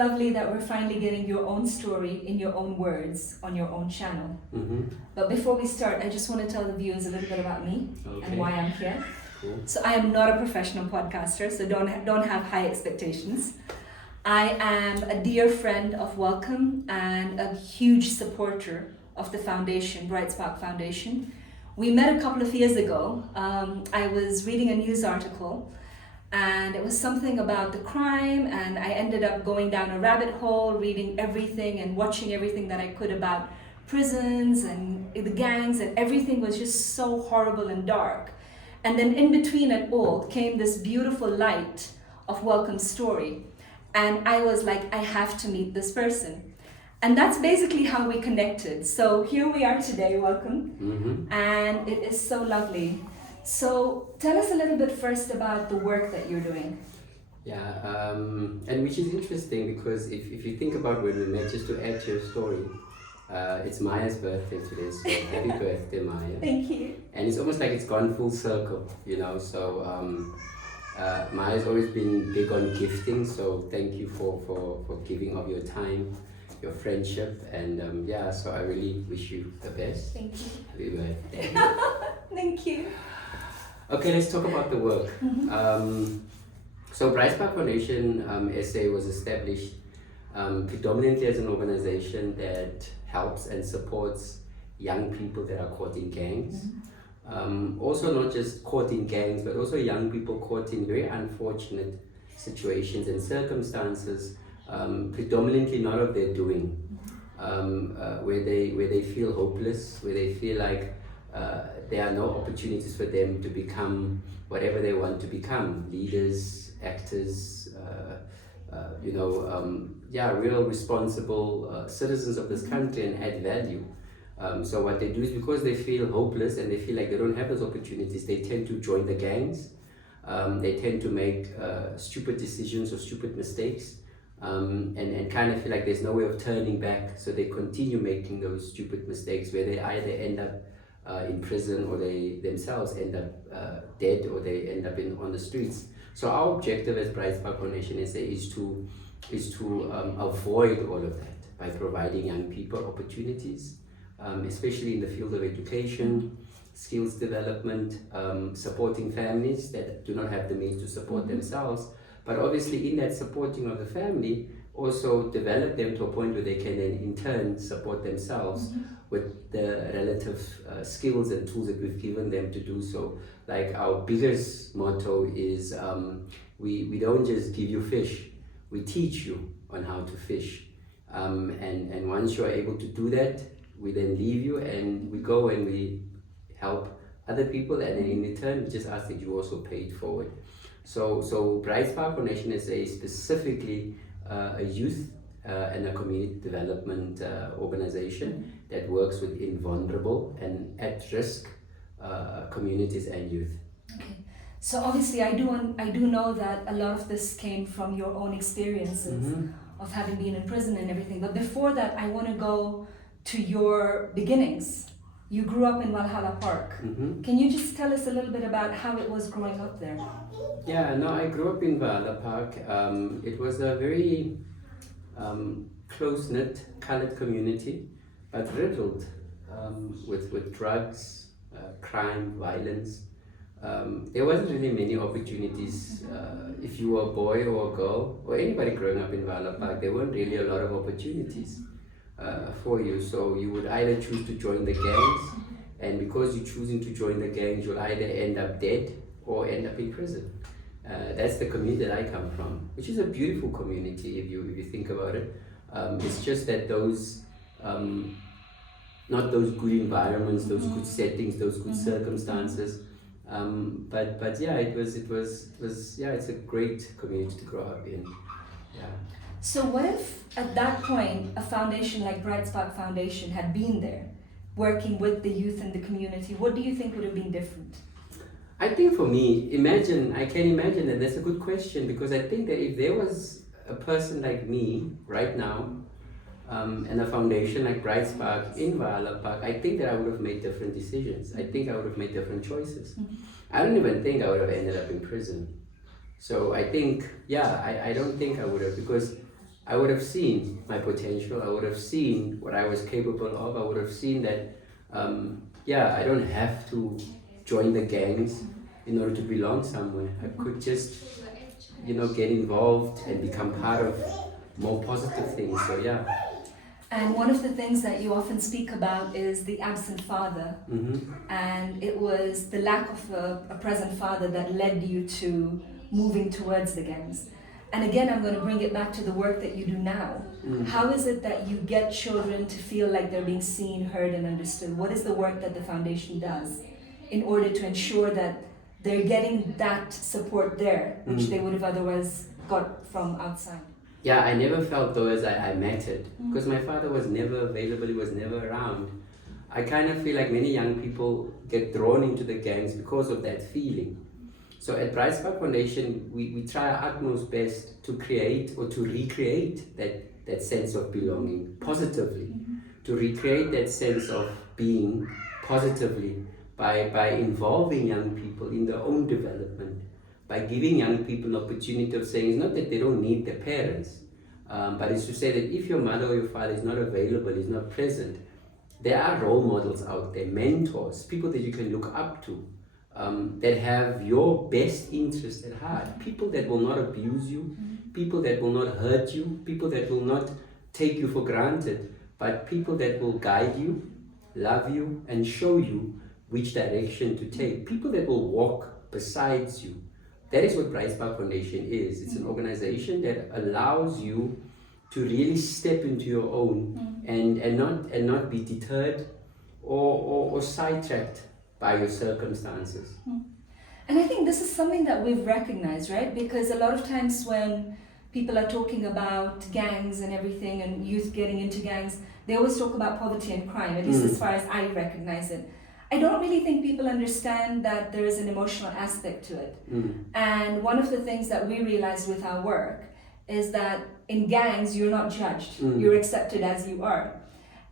lovely that we're finally getting your own story in your own words on your own channel. But before we start, I just want to tell the viewers a little bit about me and why I'm here. Cool. So I am not a professional podcaster, so don't have high expectations. I am a dear friend of Welcome and a huge supporter of the foundation, BrightSpark Foundation. We met a couple of years ago. I was reading a news article and it was something about the crime, and I ended up going down a rabbit hole, reading everything and watching everything that I could about prisons and the gangs, and everything was just so horrible and dark. And then in between it all came this beautiful light of Welcome's story. And I was like, I have to meet this person. And that's basically how we connected. So here we are today, Welcome. And it is so lovely. So tell us a little bit first about the work that you're doing. Yeah, and which is interesting because if you think about when we met, just to add to your story, it's Maya's birthday today, so happy birthday, Maya. Thank you. And it's almost like it's gone full circle, you know, so Maya's always been big on gifting, so thank you for giving of your time, your friendship, and yeah, so I really wish you the best. Thank you. Happy birthday. Thank you. Okay, let's talk about the work. So BrightSpark Foundation SA was established predominantly as an organization that helps and supports young people that are caught in gangs. Also not just caught in gangs, but also young people caught in very unfortunate situations and circumstances, predominantly not of their doing, where they feel hopeless, where they feel like there are no opportunities for them to become whatever they want to become, leaders, actors, real responsible citizens of this country and add value. So what they do is, because they feel hopeless and they feel like they don't have those opportunities, they tend to join the gangs. They tend to make stupid decisions or stupid mistakes, and kind of feel like there's no way of turning back. So they continue making those stupid mistakes where they either end up in prison, or they themselves end up dead, or they end up on the streets. So our objective as BrightSpark Foundation SA is to avoid all of that by providing young people opportunities, especially in the field of education, skills development, supporting families that do not have the means to support themselves, but obviously in that supporting of the family, also develop them to a point where they can then in turn support themselves with the relative skills and tools that we've given them to do so. Like our biggest motto is we don't just give you fish, we teach you on how to fish. And once you're able to do that, we then leave you and we go and we help other people, and then in return we just ask that you also pay it forward. So BrightSpark Foundation is specifically a youth and a community development organization that works within vulnerable and at-risk communities and youth. Okay, so obviously I do know that a lot of this came from your own experiences of having been in prison and everything. But before that, I want to go to your beginnings. You grew up in Valhalla Park. Can you just tell us a little bit about how it was growing up there? Yeah, no, I grew up in Valhalla Park. It was a very close-knit, colored community, but riddled with drugs, crime, violence. There wasn't really many opportunities. If you were a boy or a girl, or anybody growing up in Valhalla Park, there weren't really a lot of opportunities for you. So you would either choose to join the gangs, and because you're choosing to join the gangs, you'll either end up dead or end up in prison. That's the community that I come from, which is a beautiful community if you think about it. It's just that those not those good environments, those good settings, those good circumstances. But yeah, it was it's a great community to grow up in. Yeah. So what if at that point a foundation like BrightSpark Foundation had been there, working with the youth in the community? What do you think would have been different? I think for me, I can imagine, and that's a good question, because I think that if there was a person like me right now, and a foundation like BrightSpark in Valhalla Park, I think that I would have made different decisions. I think I would have made different choices. I don't even think I would have ended up in prison. So I think, I don't think I would have, because I would have seen my potential. I would have seen what I was capable of. I would have seen that, I don't have to join the gangs in order to belong somewhere. I could just, get involved and become part of more positive things. So yeah. And one of the things that you often speak about is the absent father. And it was the lack of a present father that led you to moving towards the gangs. And again, I'm going to bring it back to the work that you do now. How is it that you get children to feel like they're being seen, heard, and understood? What is the work that the foundation does in order to ensure that they're getting that support there, which they would have otherwise got from outside? Yeah, I never felt though as I mattered, because my father was never available, he was never around. I kind of feel like many young people get drawn into the gangs because of that feeling. So at BrightSpark Foundation, we try our utmost best to create or to recreate that sense of belonging positively, to recreate that sense of being positively by involving young people in their own development, by giving young people an opportunity of saying, it's not that they don't need their parents, but it's to say that if your mother or your father is not available, is not present, there are role models out there, mentors, people that you can look up to, that have your best interest at heart, people that will not abuse you, people that will not hurt you, people that will not take you for granted, but people that will guide you, love you, and show you which direction to take, people that will walk besides you. That is what BrightSpark Foundation is. It's an organization that allows you to really step into your own and not be deterred or sidetracked by your circumstances. And I think this is something that we've recognized, right? Because a lot of times when people are talking about gangs and everything and youth getting into gangs, they always talk about poverty and crime, at least as far as I recognize it. I don't really think people understand that there is an emotional aspect to it. And one of the things that we realized with our work is that in gangs, you're not judged. You're accepted as you are.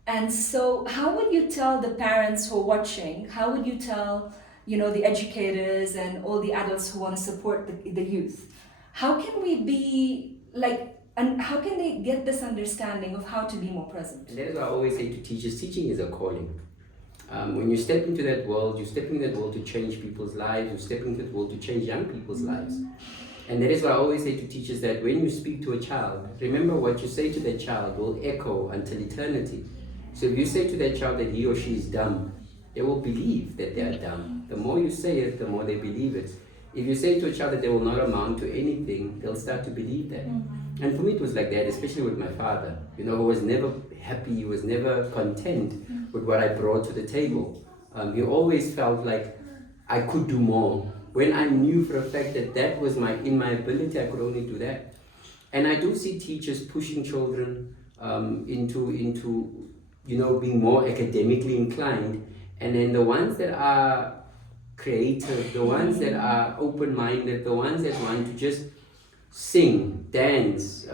And so how would you tell the parents who are watching, how would you tell, the educators and all the adults who want to support the youth, how can we be and how can they get this understanding of how to be more present? And that is what I always say to teachers, teaching is a calling. When you step into that world, you step into that world to change people's lives, you step into that world to change young people's lives. And that is why I always say to teachers that when you speak to a child, remember what you say to that child will echo until eternity. So if you say to that child that he or she is dumb, they will believe that they are dumb. The more you say it, the more they believe it. If you say to a child that they will not amount to anything, they'll start to believe that. And for me it was like that, especially with my father, who was never happy, he was never content with what I brought to the table. He always felt like I could do more. When I knew for a fact that that was in my ability, I could only do that. And I do see teachers pushing children into being more academically inclined. And then the ones that are creative, the ones that are open-minded, the ones that want to just sing, dance,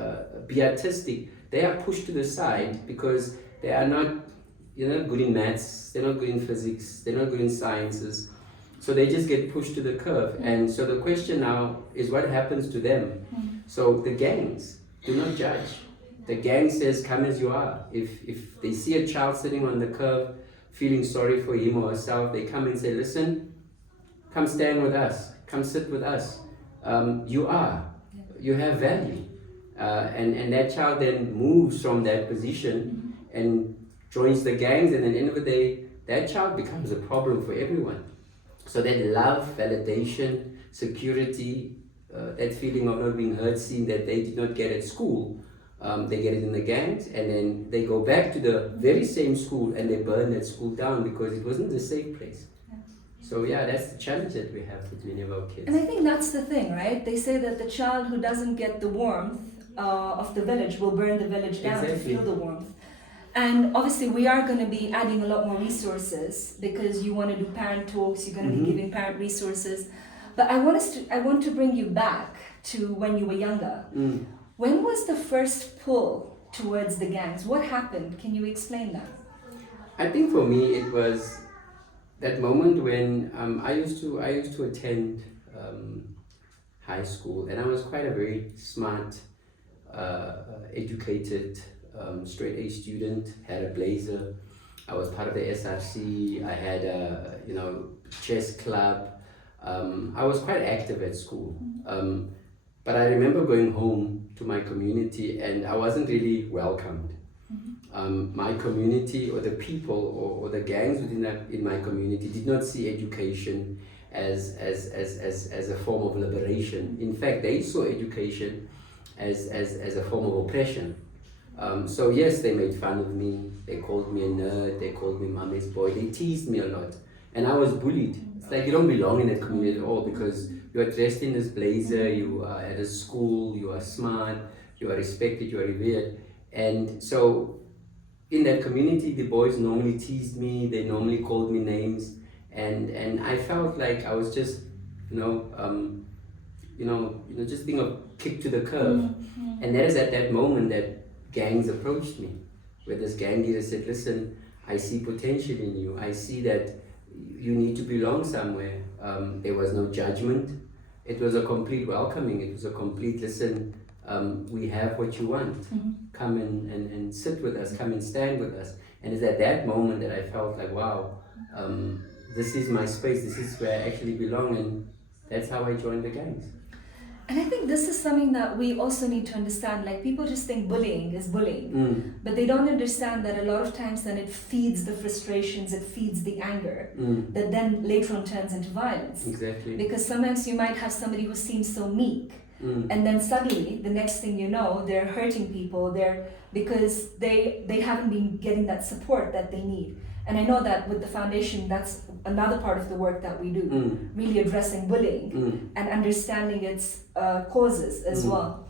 be artistic, they are pushed to the side because they are not good in maths, they're not good in physics, they're not good in sciences. So they just get pushed to the curve. And so the question now is what happens to them? So the gangs do not judge. The gang says, come as you are. If they see a child sitting on the curb, feeling sorry for him or herself, they come and say, listen, come stand with us, come sit with us. You have value. And that child then moves from that position and joins the gangs, and at the end of the day, that child becomes a problem for everyone. So that love, validation, security, that feeling of not being heard, seen that they did not get at school, they get it in the gangs, and then they go back to the very same school and they burn that school down because it wasn't a safe place. So yeah, that's the challenge that we have with many of our kids. And I think that's the thing, right? They say that the child who doesn't get the warmth of the village will burn the village down to feel the warmth. And obviously we are going to be adding a lot more resources because you want to do parent talks, you're going to be giving parent resources. But I want to bring you back to when you were younger. When was the first pull towards the gangs? What happened? Can you explain that? I think for me it was that moment when I used to attend high school, and I was quite a very smart educated, straight A student, had a blazer. I was part of the SRC. I had a chess club. I was quite active at school. But I remember going home to my community and I wasn't really welcomed. My community or the people or the gangs in my community did not see education as a form of liberation. In fact, they saw education as a form of oppression. So yes, they made fun of me. They called me a nerd. They called me mommy's boy. They teased me a lot. And I was bullied. It's like you don't belong in that community at all because you are dressed in this blazer, you are at a school, you are smart, you are respected, you are revered. And so in that community, the boys normally teased me, they normally called me names. And I felt like I was just, just being kicked to the curb. And that is at that moment that gangs approached me, where this gang leader said, listen, I see potential in you. I see that you need to belong somewhere. There was no judgment. It was a complete welcoming. It was a complete, listen, we have what you want. Come and sit with us, come and stand with us. And it's at that moment that I felt like, wow, this is my space. This is where I actually belong. And that's how I joined the gangs. And I think this is something that we also need to understand. Like, people just think bullying is bullying, but they don't understand that a lot of times then it feeds the frustrations, it feeds the anger that then later on turns into violence. Exactly. Because sometimes you might have somebody who seems so meek, and then suddenly the next thing you know, they're hurting people. Because they haven't been getting that support that they need. And I know that with the foundation, that's another part of the work that we do, really addressing bullying and understanding its causes as well.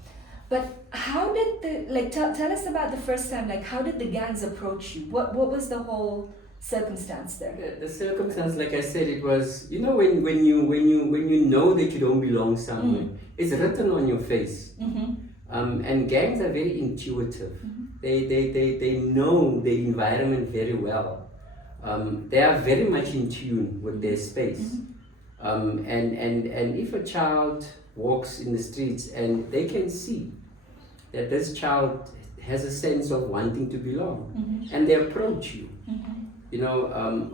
But how did tell us about the first time, like how did the gangs approach you? What was the whole circumstance there? The circumstance, like I said, it was, when you know that you don't belong somewhere, it's written on your face. And gangs are very intuitive. They know the environment very well. They are very much in tune with their space. And if a child walks in the streets and they can see that this child has a sense of wanting to belong, and they approach you.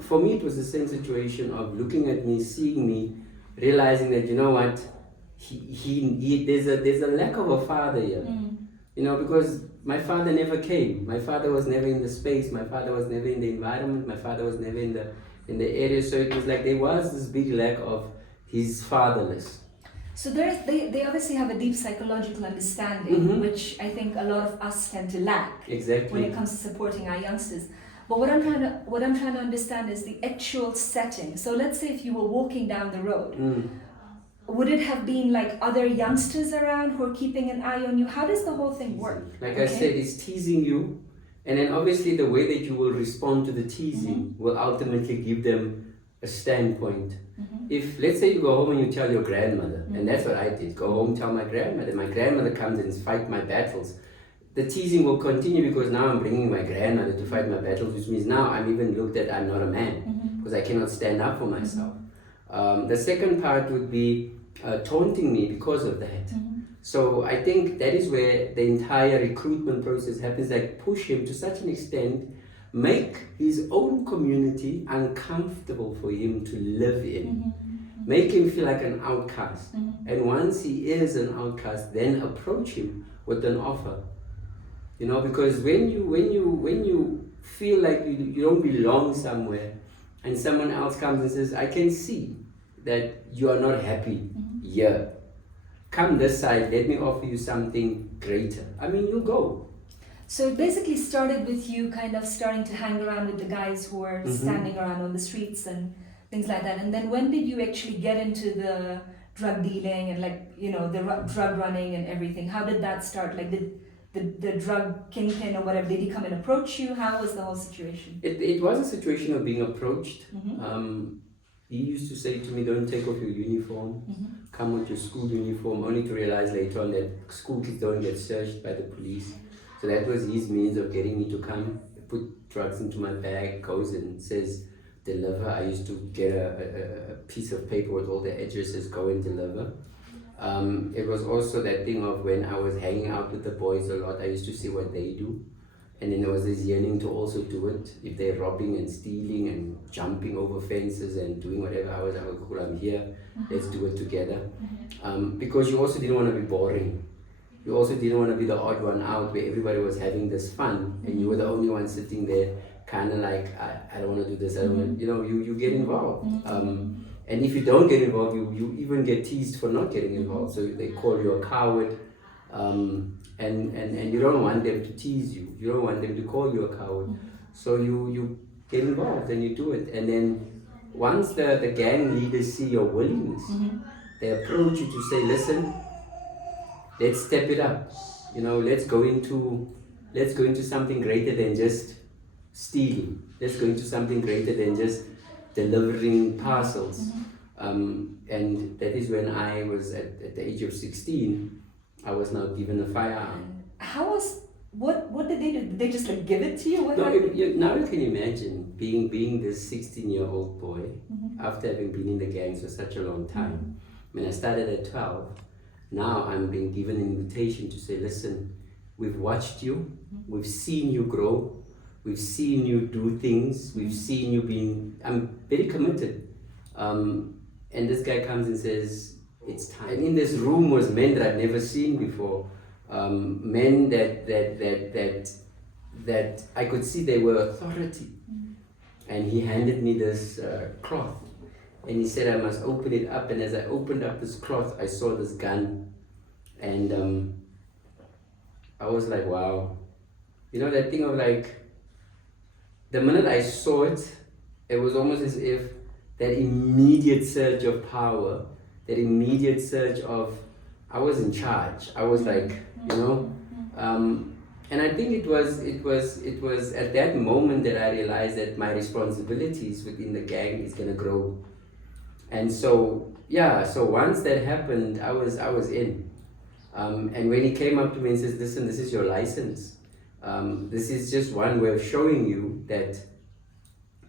For me it was the same situation of looking at me, seeing me, realizing that there's a lack of a father here. Because my father never came. My father was never in the space. My father was never in the environment. My father was never in the area. So it was like there was this big lack of his fatherless. So they obviously have a deep psychological understanding, which I think a lot of us tend to lack. Exactly. When it comes to supporting our youngsters. But what I'm trying to understand is the actual setting. So let's say if you were walking down the road. Would it have been like other youngsters around who are keeping an eye on you? How does the whole thing work? Like I said, it's teasing you. And then obviously the way that you will respond to the teasing will ultimately give them a standpoint. If, let's say you go home and you tell your grandmother, and that's what I did, go home, tell my grandmother comes and fight my battles. The teasing will continue because now I'm bringing my grandmother to fight my battles, which means now I'm even looked at, I'm not a man, because I cannot stand up for myself. The second part would be taunting me because of that. So I think that is where the entire recruitment process happens, like push him to such an extent, make his own community uncomfortable for him to live in, make him feel like an outcast. And once he is an outcast, then approach him with an offer. Because when you feel like you don't belong somewhere, and someone else comes and says, I can see that you are not happy here. Come this side, let me offer you something greater. You'll go. So it basically started with you kind of starting to hang around with the guys who were standing around on the streets and things like that. And then when did you actually get into the drug dealing and the drug running and everything? How did that start? Like did the drug kingpin or whatever, did he come and approach you? How was the whole situation? It was a situation of being approached. He used to say to me, don't take off your uniform, come with your school uniform, only to realize later on that school kids don't get searched by the police. So that was his means of getting me to come, put drugs into my bag, goes and says, deliver. I used to get a piece of paper with all the addresses, go and deliver. It was also that thing of when I was hanging out with the boys a lot, I used to see what they do. And then there was this yearning to also do it. If they're robbing and stealing and jumping over fences and doing whatever, I was like, cool, I'm here, let's do it together. Because you also didn't want to be boring. You also didn't want to be the odd one out where everybody was having this fun and you were the only one sitting there kind of like, I don't want to do this, I don't want to, you get involved. And if you don't get involved, you even get teased for not getting involved. So they call you a coward. And you don't want them to tease you. You don't want them to call you a coward. So you get involved and you do it. And then once the gang leaders see your willingness, they approach you to say, listen, let's step it up. Let's go into something greater than just stealing. Let's go into something greater than just delivering parcels. And that is when I was at the age of 16. I was now given a firearm. What did they do? Did they just give it to you? Now you can imagine being this 16-year-old boy after having been in the gangs for such a long time. When I started at 12, now I'm being given an invitation to say, listen, we've watched you, we've seen you grow, we've seen you do things, we've seen you I'm very committed. And this guy comes and says, it's time. And in this room was men that I've never seen before. Men that I could see they were authority. And he handed me this cloth. And he said I must open it up. And as I opened up this cloth, I saw this gun. And I was like, wow. That thing of the minute I saw it, it was almost as if that immediate surge of power, that immediate surge of, I was in charge. I was and I think it was at that moment that I realized that my responsibilities within the gang is gonna grow. And so once that happened, I was in. And when he came up to me and says, listen, this is your license. This is just one way of showing you that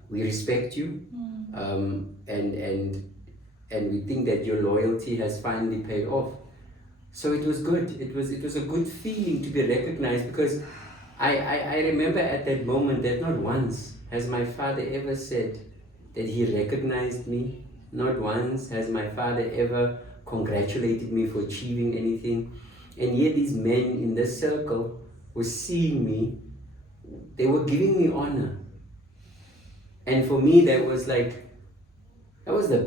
we respect you. And we think that your loyalty has finally paid off. So it was good. It was a good feeling to be recognized, because I remember at that moment that not once has my father ever said that he recognized me. Not once has my father ever congratulated me for achieving anything. And yet these men in this circle were seeing me. They were giving me honor. And for me, that was the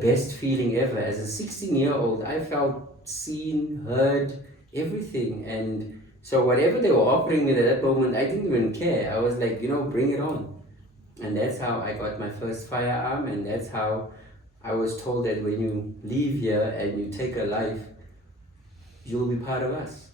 best feeling ever. As a 16-year-old, I felt seen, heard, everything. And so whatever they were offering me at that moment, I didn't even care. I was like, bring it on. And that's how I got my first firearm, and that's how I was told that when you leave here and you take a life, you'll be part of us.